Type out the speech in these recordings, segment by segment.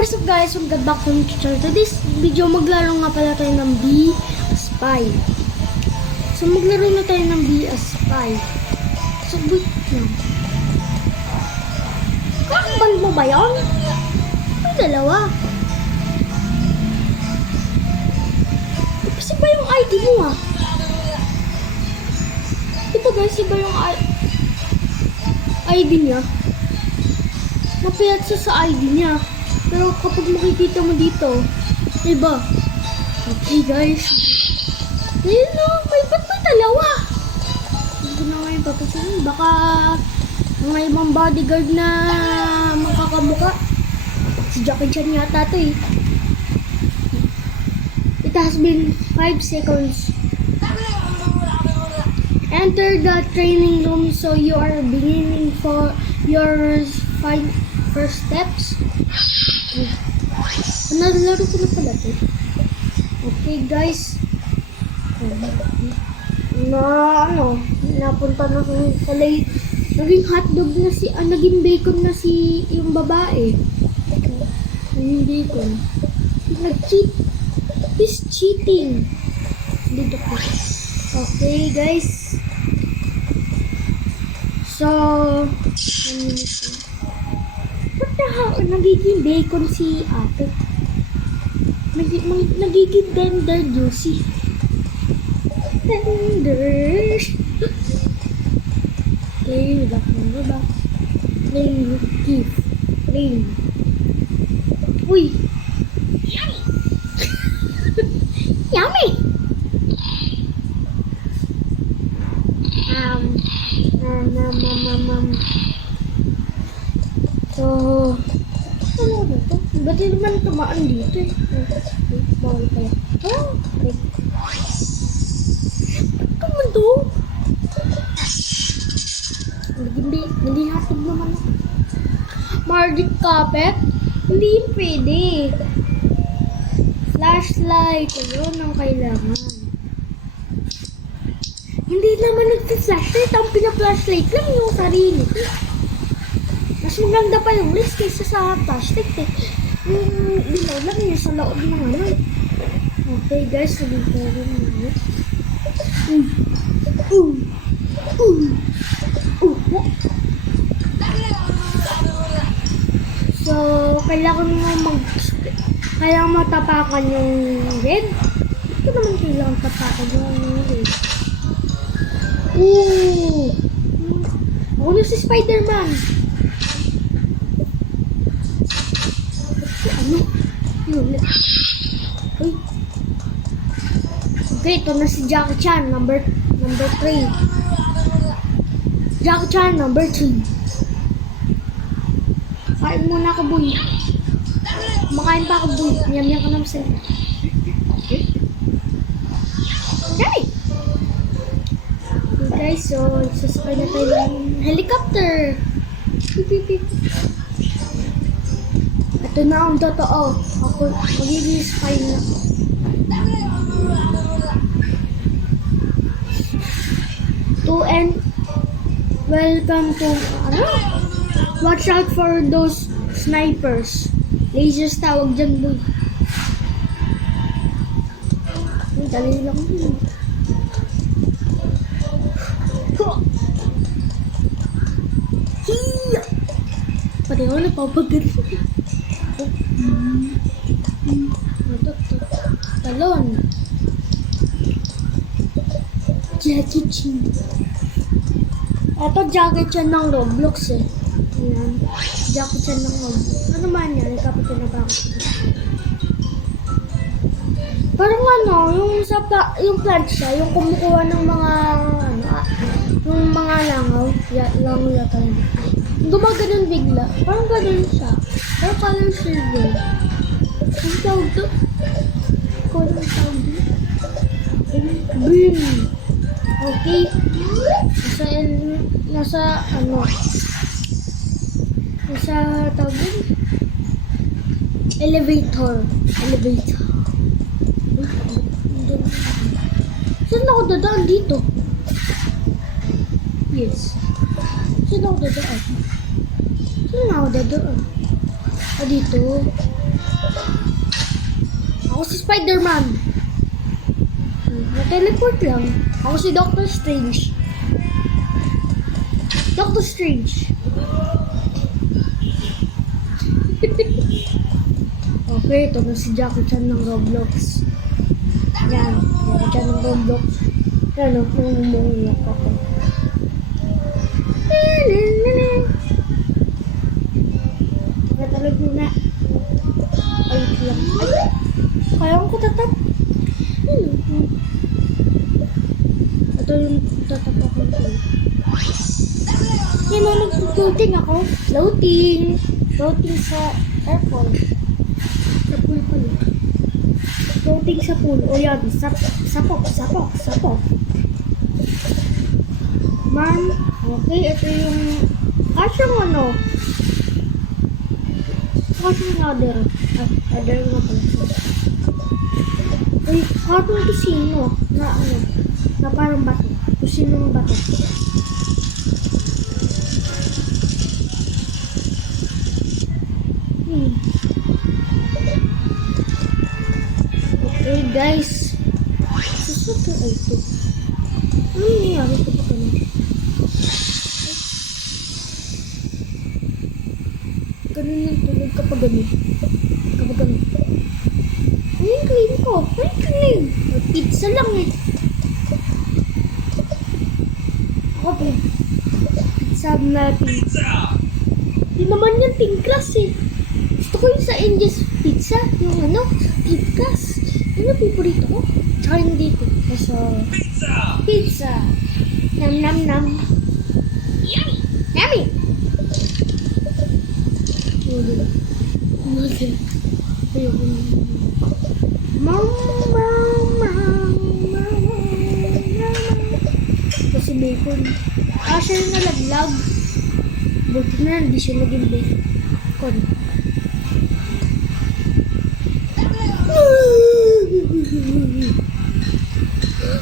What's up guys, welcome back to my channel. Today's video, maglaro nga pala tayo ng Be a Spy. So maglaro na tayo ng Be a Spy. So wait lang. Kakabal mo ba yun? May dalawa. Kasi ba yung ID mo ah? Ito guys, iba yung ID niya. Napiyat siya sa ID niya. Pero kapag makikita mo dito, iba. Okay guys. Ayun o, ba't may dalawa? Hindi ko na ngayon papasanin. Baka mga ibang bodyguard na makakabuka. Si Jackie Chan yata ito eh. It has been 5 seconds. Enter the training room so you are beginning for your first steps. Nalaro ko na pala ito. Okay guys. Napunta na ko sa late. Naging hotdog na naging bacon na yung babae. Naging bacon. Nag-cheat. He's cheating. Dito ko. Okay guys. So, what the hell? Nagiging bacon si ate. Nagiging tender juicy. Tender. Okay, wala ko na ba? Rain, gift. Rain. Uy! Yummy! Yummy! So, ano ba ito? Ba't naman tumaan dito eh? Bawal pala. Oh, okay. Ba't naman to? Hindi hatid naman ako. Magic carpet? Hindi pwede. Flashlight. Ayun ang kailangan. Hindi naman nag-flashlight. Ang pina-flashlight lang yung sarili. Mas maganda pa yung list kaysa sa flashlight eh. Yung dilaw lang yun sa loob ng ano eh. Okay guys, sabihin ko rin naman. So, kailangan matapakan yung red. Ito naman kailangan tapakan yung red. Ako na si Spider-Man. Ano? Uy. Okay, ito na si Jackie Chan, number 3. Jackie Chan, number 3. Kain muna ako, boy. Makain pa ako, boy. Yam-yam ka naman sa'yo. Okay. Guys, so sasakay na tayo ng helicopter. Ito na ang totoo. Ako magiging spy na. Welcome to watch out for those snipers. Lasers tawag dyan, boy. Dali lang yun. Pati ako napapagal. Talon. Jackie Chan. Ito Jackie Chan ng Roblox eh. Ayan. Jackie Chan ng Roblox. Ano man yan? Ikapitin na ba ako? Parang yung plant siya, yung kumukuha ng mga yung mga langaw. Langaw yata yun. Gumaganon bigla. Parang gano'n siya. Parang color silver. Ang tawag to? Color tawag to? Green. Okay. Nasa tawag to? Elevator. Saan ako dadaan dito? Yes. Saan ako dadaan? Saan ako dadaan? Dito. Ako si Spider-Man. Na-teleport lang. Ako si Doctor Strange. Doctor Strange. Okay, ito na si Jackie Chan ng Roblox. Yan, Jackie Chan ng Roblox. Yan o, namumulok ako. Tatalog muna. Ay, lang. Ay, kaya ko tatap. Ito yung tatapakan ko. Yan o, nag-floating ako. Floating. Floating sa airport. Sa pool pala. Floating sa pool. O yan, sapok. Ma'am, okay, ito yung kasyang ano. Kasyang other. Other nga pala. Ay, katong tusino. Na ano, na parang bato. Tusino ng bato. Okay guys, susunod ay ito. Ano nangyayari ito pa kami? Ganun yung tulog kapag gano'n. Ano yung clean ko? Ano yung clean? Pizza lang eh. Ako po. Pizza na pizza. Di naman yan tingklas eh. Gusto ko yung sa Angel's Pizza. Yung ano, tingklas. Ano paborito ko? Tsaka yung dito. So, pizza. Nam. Yummy. Noodle. Ayoko. Ito si bacon. Siya yung nalaglag. Buti na, hindi siya naging bacon.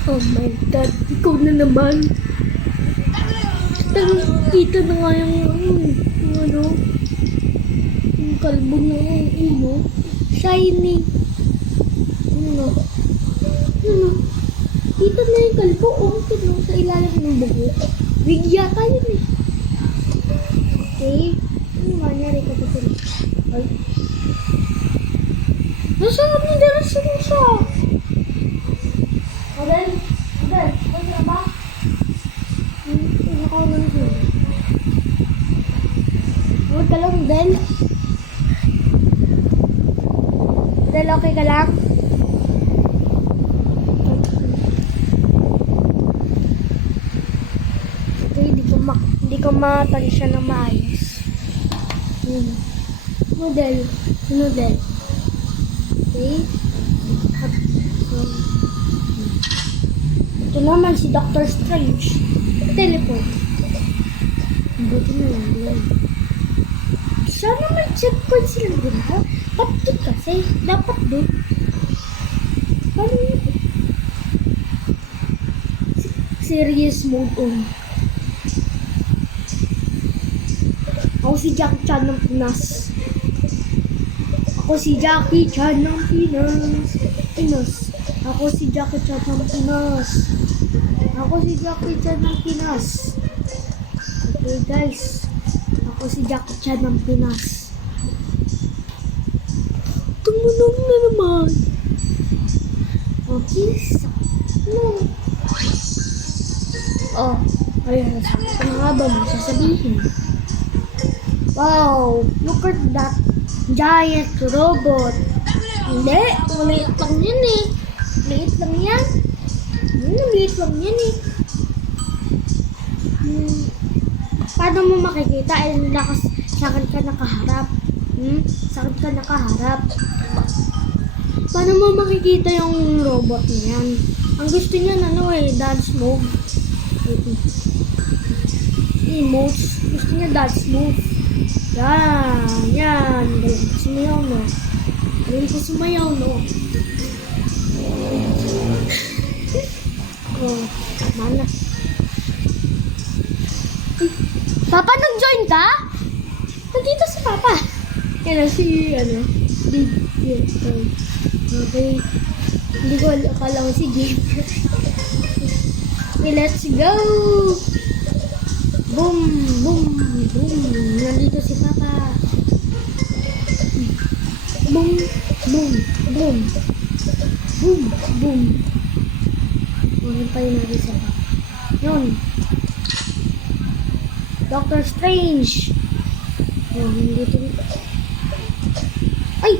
Oh my God, ikaw na naman. Kita na nga yung ano, yung kalbo na yung shiny. Ano? Kita na yung kalbo, ito sa ilalim ng buhok. Wig yata yun eh. Okay, ano mangyari ka dito? Ay. Nasaan mo direksyon mo siya? Odel, ano ba? Nakawala na siya. Huwag ka lang, Odel. Odel, okay ka lang? Okay, hindi ko matansya na maayos. Odel. Okay. Ito naman si Doctor Strange. Teleport. Buti na lang. Sana may checkpoint sila dun, ha? Ba't doon kasi? Dapat doon. Paano yun? Serious mode on. Ako si Jackie Chan ng Pinas. Ako si Jackie Chan ng Pinas. Ako si Jackie Chan ng Pinas. Okay guys. Ako si Jackie Chan ng Pinas. Tumunog na naman. Okay. Oh. Ayun. Ano nga ba mo sasabihin? Wow. Look at that. Giant robot. Hindi. Maliit lang yun eh. Maliit lang yan eh. Paano mo makikita? Sakit ka nakaharap. Paano mo makikita yung robot na yan? Ang gusto niya dance move. Emotes. Gusto niya dance move. Yan. Galing ko sumayaw, no? Oh, mana? Papa, nag-join ka? Nandito si Papa. Yan na si, Big Yes. Okay. Hindi ko akala ko si Jake. Okay, let's go! Boom! Boom! Boom! Nandito si Papa. Boom! Boom! Boom! Boom! Boom! Hintayin natin sa Papa. Yun. Doctor Strange! Oh, nandito. Ay!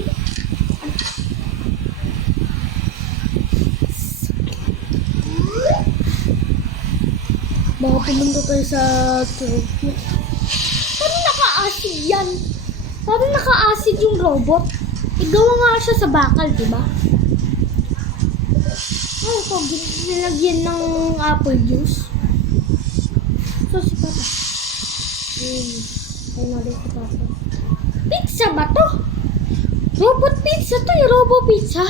Baka pumunta tayo sa trophy. Parang naka-acid yan. Parang naka-acid yung robot. Igawa nga siya sa bakal, diba? Ano ito? Nilagyan ng apple juice. So, si Papa. Ayun natin si Papa. Pizza ba to? Robot pizza to eh. Robo pizza.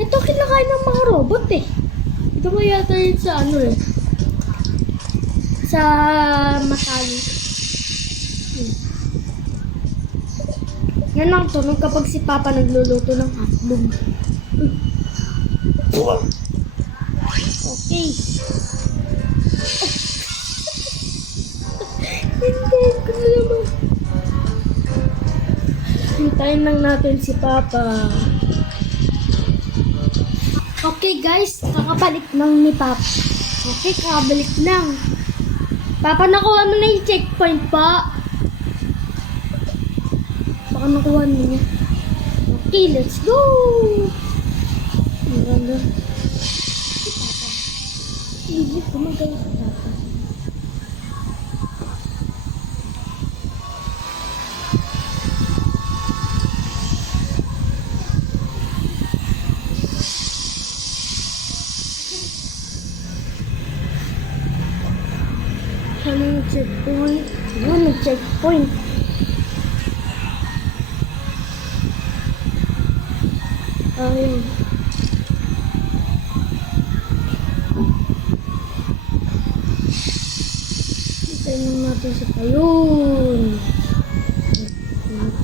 Ito kinakain ng mga robot eh. Ito ba yata yun sa sa matali. Yan ang tunog kapag si Papa nagluluto ng hotdog. Okay. Hintayin ko na naman. Hintayin lang natin si Papa. Okay guys, kakabalik lang ni Papa. Okay, kakabalik lang. Papa, nakuha mo na yung checkpoint pa. Baka nakuha niya. Okay, let's go! Ang ganda. Si Papa. Hindi ko magawa si Papa. Ano yung checkpoint? Ano yung checkpoint? Ayun. Tingnan natin sa payun.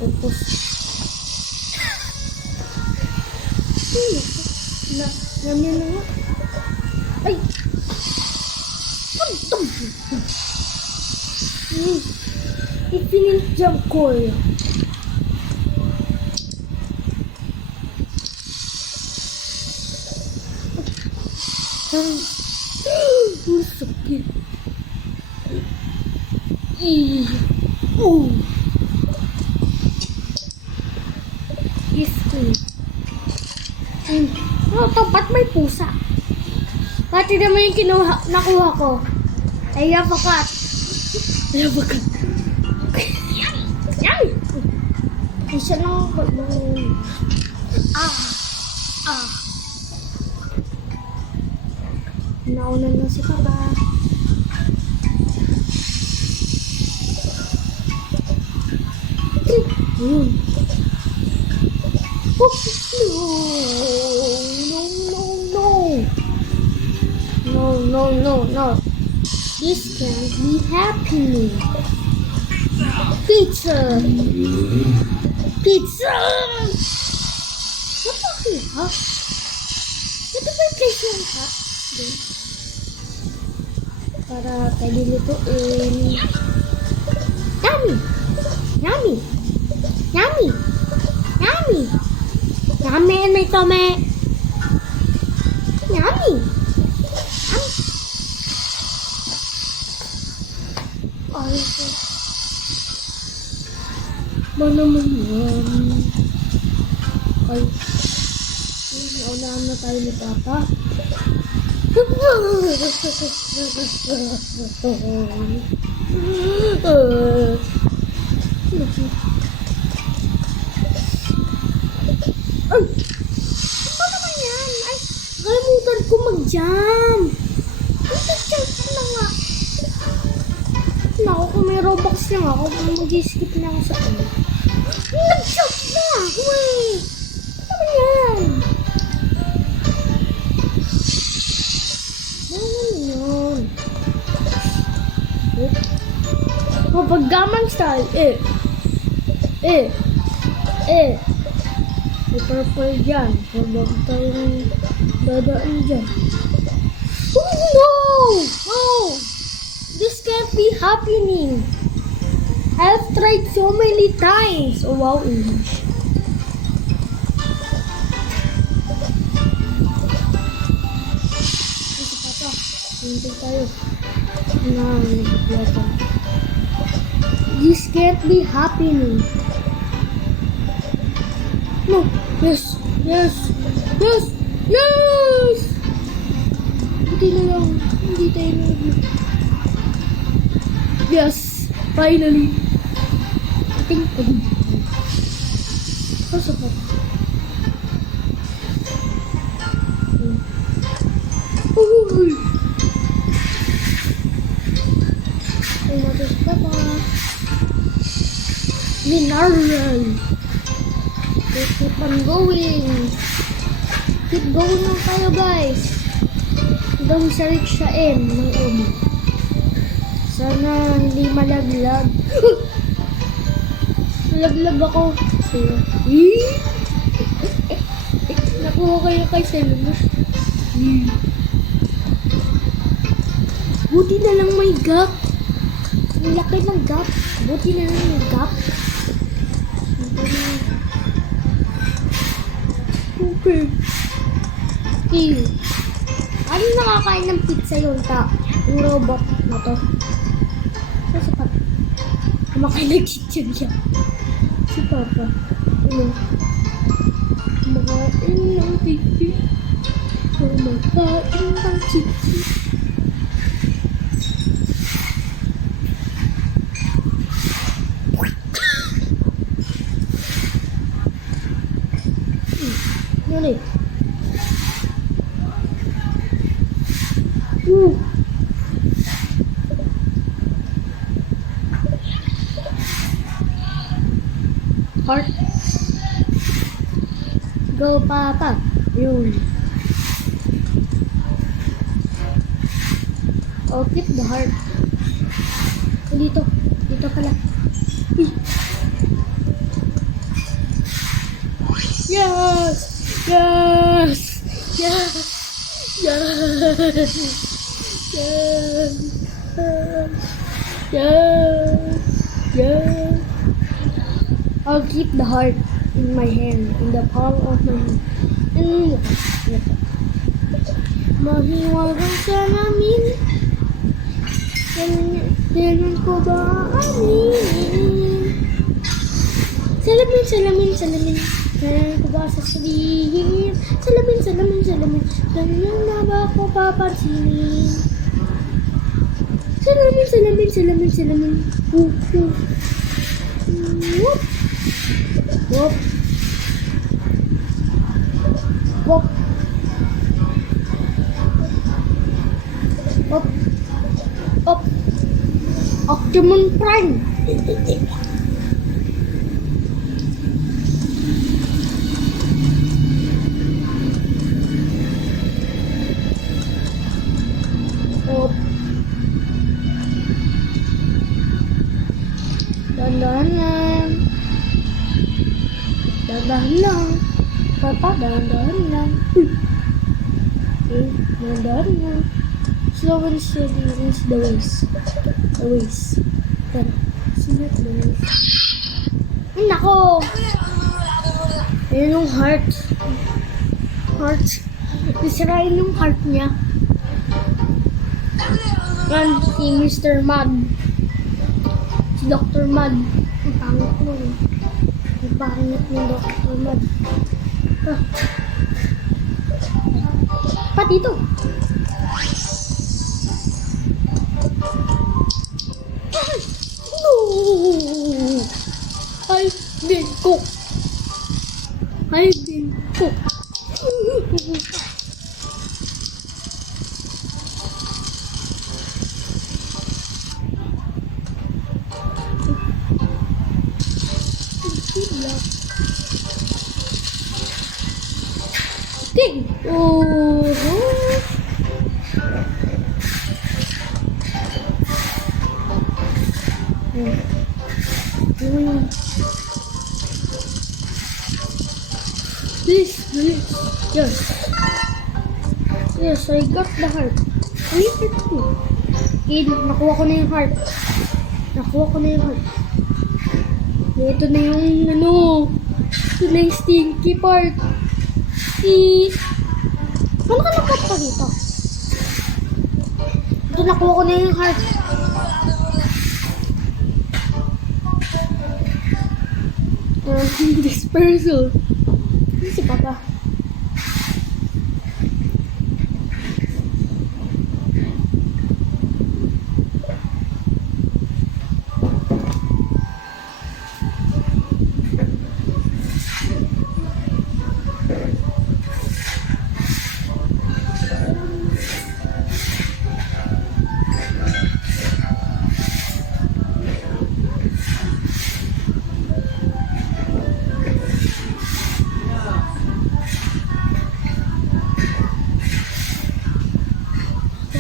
Tapos. Namin na nga. Ay! Infinite jump core. Ang sakit. Ano to? Ba't may pusa? Pati naman yung nakuha ko. Ay, yapakat. Yapakat. Yan! Isa na ako. Nauna na si Papa. Yun. Oh, no. This can't be happening. Pizza! What the hell? Ito ba yung place lang ka? Para pwede lutuin. Yummy! And may tome. Yummy! Ay, ba naman yan? Ay, naunahan na tayo ni Papa. Ay! Ano naman yan? Ay, kalimutan ko mag-jump. Mag-jump na nga. Naku, kung may Robux lang ako, mag-skip na ako sa ano. Nag-jump na ako eh. Ano naman yan? Ano yun? Kapag gaman style, eh. May purple dyan. Huwag tayong dadaan dyan. Oh no! No! This can't be happening. I've tried so many times. Oh wow, English. Ito pa pa. Hintay tayo. This can't be happening. No. Yes. Yes. Yes. Yes! Hindi na lang. Hindi tayo na. Yes. Finally. I think Kaso pa. Uy! Ay, natin pa pa. Mineral. Keep on going. Keep going lang tayo, guys. Daw sa rickshaw ng umo. Sana hindi malaglag. Malaglag ako. Sa'yo. Nakuha kayo kay Selmus. Buti na lang may gap. Ang laki ng gap. Buti na lang may gap. Okay. Ew. Ano nakakain ng pizza yung yung robot na to? Kasi pa. Kumakain ng chicken siya. Si Papa. Ano? Kumakain ng chicken. Kumakain ng chicken. Yun eh. Heart. Go, Papa. Yun. Oh, keep the heart. Dito. Dito pala. Yes! Yes! Yes! Yes! Yes! Yes! Yes! I'll keep the heart in my hand, in the palm of my hand. Mahiwagang salamin. Kailan ko ba aminin? Salamin, salamin, salamin. Kailan ko ba sasabihin? Salamin, salamin, salamin. Kailan na ba ako papansinin? Salamin, salamin, salamin, salamin. Whoop. Whoop. Whoop. Whoop. Whoop. Optimum Prime. Whoop. Dandahan lang. Dandahan lang. Papa, dandahan lang. Okay, dandahan lang. Slow and steady is the ways. The ways. Tara, sunod the ways. Ay, nako! Ayan yung heart. Heart. Isirain yung heart niya. Yan, si Mr. Mad. Si Dr. Mad. Ang pangit mo eh. Ang pangit ng Dr. Mad. Ah. Pati ito. No! I've been cooked. I've been cooked. Okay. This. Yes. Yes, I got the heart. Ay, ito. Okay, nakuha ko na yung heart. Ito na yung ano. Ito na yung stinky part. Paano ka nakuha dito? Ito, nakuha ko na yung heart. This person. Ano si Papa?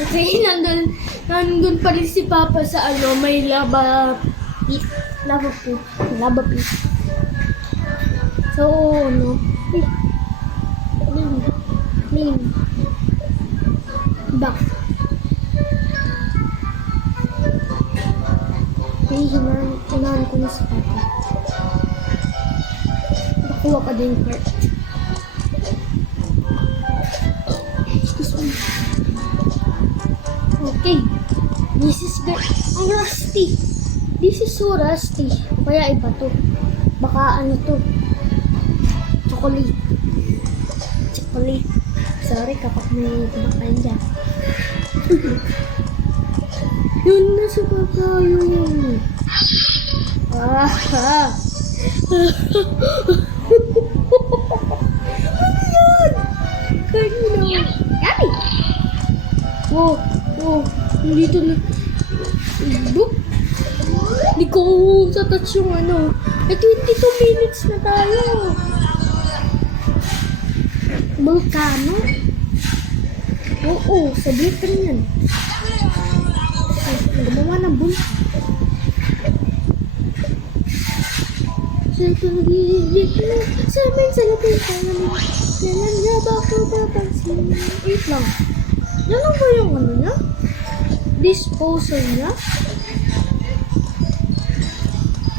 Okay, nandun pa rin si Papa sa ano, may lava pit. So, ano, Name. Back. Okay, hinahan ko na si Papa. Nakuha ka din part. Excuse me. Okay. This is good. Ang rusty. This is so rusty. Kaya iba to. Baka ano to. Chocolate. Sorry kapag may kumakain dyan. Yun na si Papa yun. Ano yan? Kanina. Yummy. Oh, dito na. Boop. Hindi ko sa touch yung ano. 22 minutes na tayo. Volcano? Oo, sablit ka yan. Gumawa ng bulsa. Siya ito nag-iigit mo. Sa amin sa lapit ka naman. Kailan niya ba ako papansin? Wait lang. Yan lang ba yung ano niya? Disposal niya?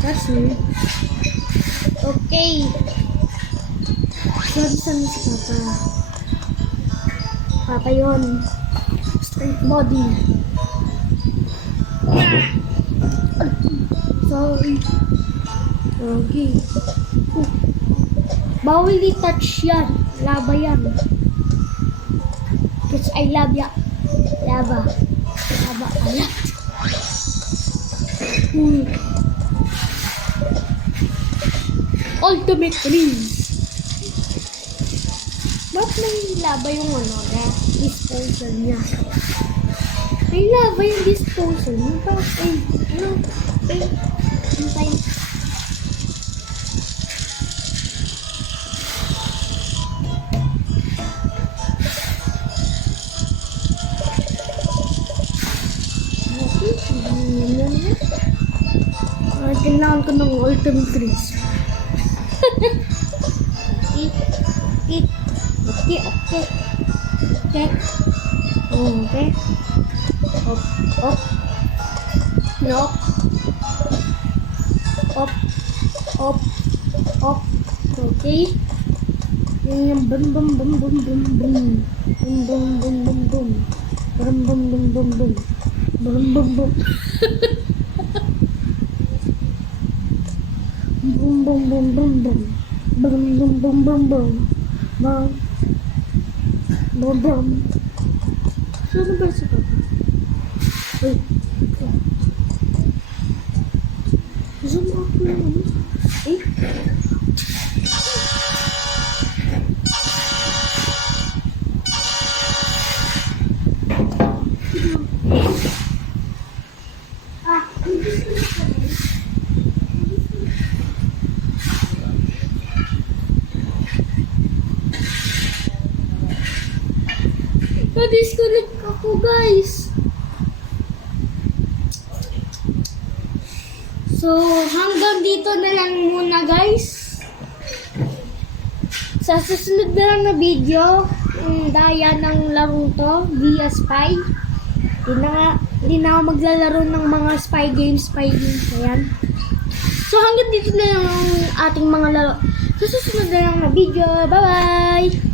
That's me. Okay. Sabi sa mi si Papa. Papa yun. Straight body. Sorry. Okay. Bawal i-touch yan. Lava yan. Because I love ya. Lava a lot. Ultimate freeze. Ba't may lava yung ano na disposal niya? May lava yung disposal niya. Bakit? Hintay. Kailangan ko ng ultimate freeze. Okay. Okay. Yung bum. Saan ba si Papa? Wait. Zoom out na naman. Na-disconnect ako, guys. So, hanggang dito na lang muna, guys. Sa susunod na lang na video, daya ng larong to, via Spy. Hindi na ako maglalaro ng mga spy games. Ayan. So hanggang dito na lang ang ating mga laro. Sa susunod na lang na video. Bye-bye!